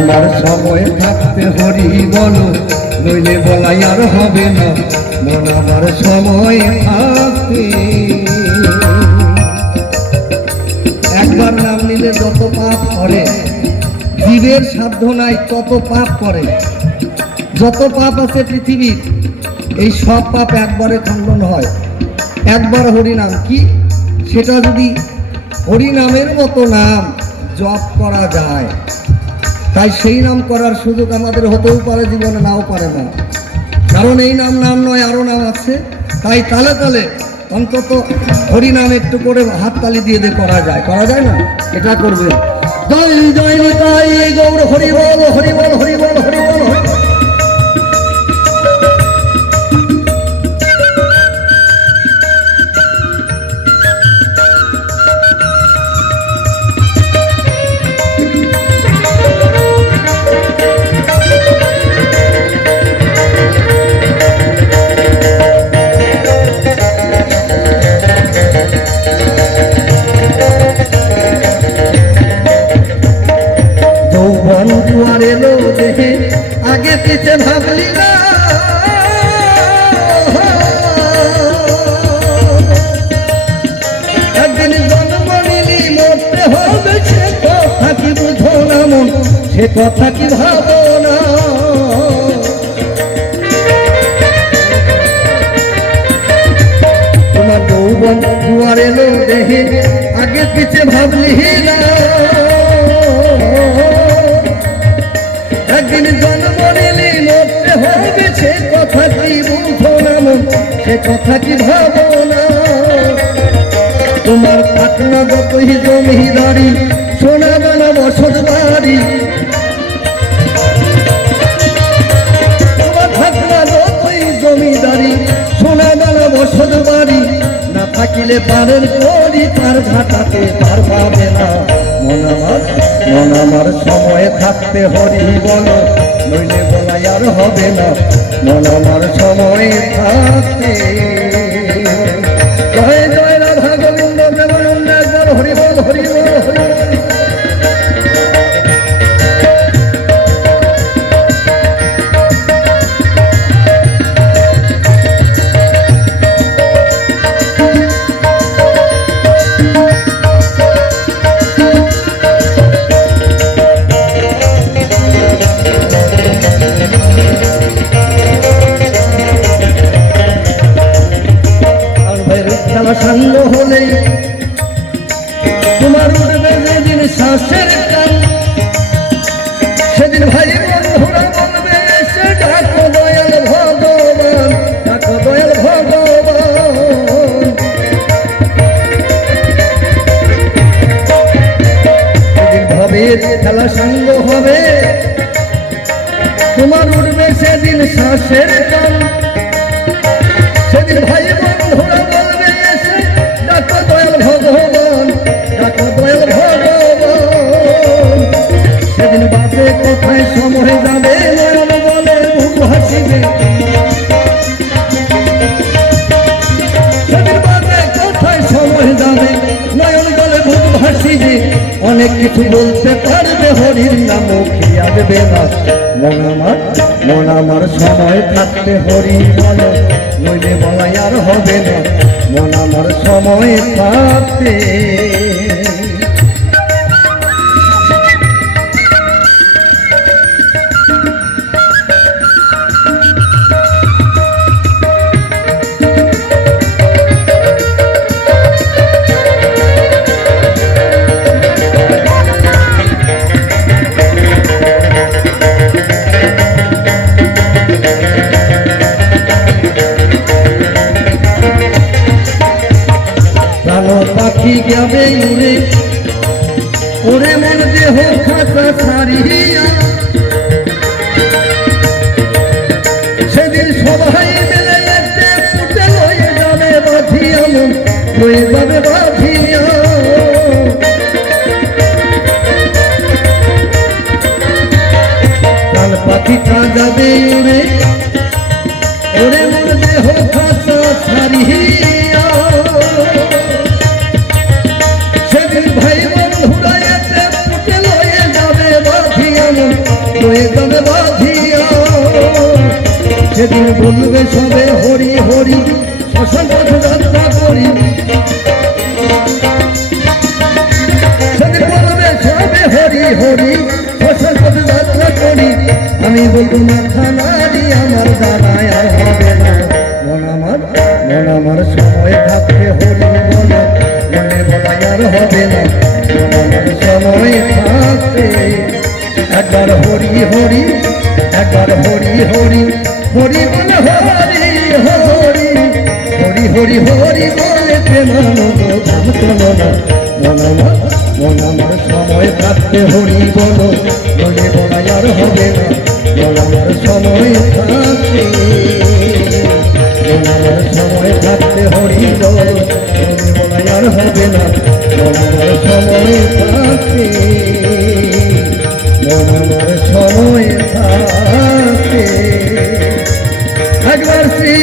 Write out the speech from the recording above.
আমার সময় থাকতে হরি বলো, নইলে বলাই আর হবে না। মন আমার সময় থাকতে একবার নাম নিলে যত পাপ করে, জীবের সাধ্য নাই তত পাপ করে। যত পাপ আছে পৃথিবীর, এই সব পাপ একবারে খণ্ডন হয়। একবার হরিনাম কি? সেটা যদি হরিনামের মতো নাম জপ করা যায় তাই সেই নাম করার সুযোগ আমাদের হতেও পারে, জীবনে নাও পারে না। কারণ এই নাম নাম নয় আরও নাম আছে। তাই তালে তালে অন্তত হরিনাম একটু করে হাত তালি দিয়ে দিয়ে করা যায়। করা যায় না? এটা করবে জয় জয় নিতাই গৌর, হরি বল হরি বল, হরি দেখে আগে পিছে ভাবলি না। সে কথা কি ভাবো না? তোমার যৌবন দুয়ার এলো দেখে আগে পিছে ভাবলি না। সে কথা কি ভাবো না? তোমার পাটনা যতই জমিদারি সোনা সোনা দানা বসত বাড়ি। থাকিলে পারের করি তার ঘাটাতে পার পাবে না। মন আমার মন আমার সময় থাকতে হরি বল, নইলে বলাই আর হবে না। মন আমার সময় থাকতে সেদিন ভাই বন্ধুরা বলবে ভগবান ডাকো দয়াল ভগবান ভবের খেলা হবে তোমার উঠবে সেদিন শ্বাসের টান কিছু বলতে পারবে হরির নাম, কি আসবে না? মন আমার মন আমার সময় থাকতে হরি বলো, নইলে বলাই আর হবে না। মন আমার সময় থাকতে। পাখি যাবে উড়ে। ওরে মন দেহ খাতা ছাড়িয়া। সেদিন সবাই মিলে ফুটে লয়ে যাবে বাঁধিয়া মন, লয়ে যাবে বাঁধিয়া। প্রাণ পাখিটা যাবে উড়ে। সেদিন বলবে সবে হরি হরি শ্মশান একবার হরি হরি হরি বলে হরি হরি হরি হরি হরি বলে মন আমার সময় থাকতে হরি বলো বলে বলাই আর হবে না। মন সময় থাকতে, মন সময় থাকতে হরি বলো বলে বলাই আর হবে না। মন সময় থাকতে। মন সময় থাকতে একবার শ্রী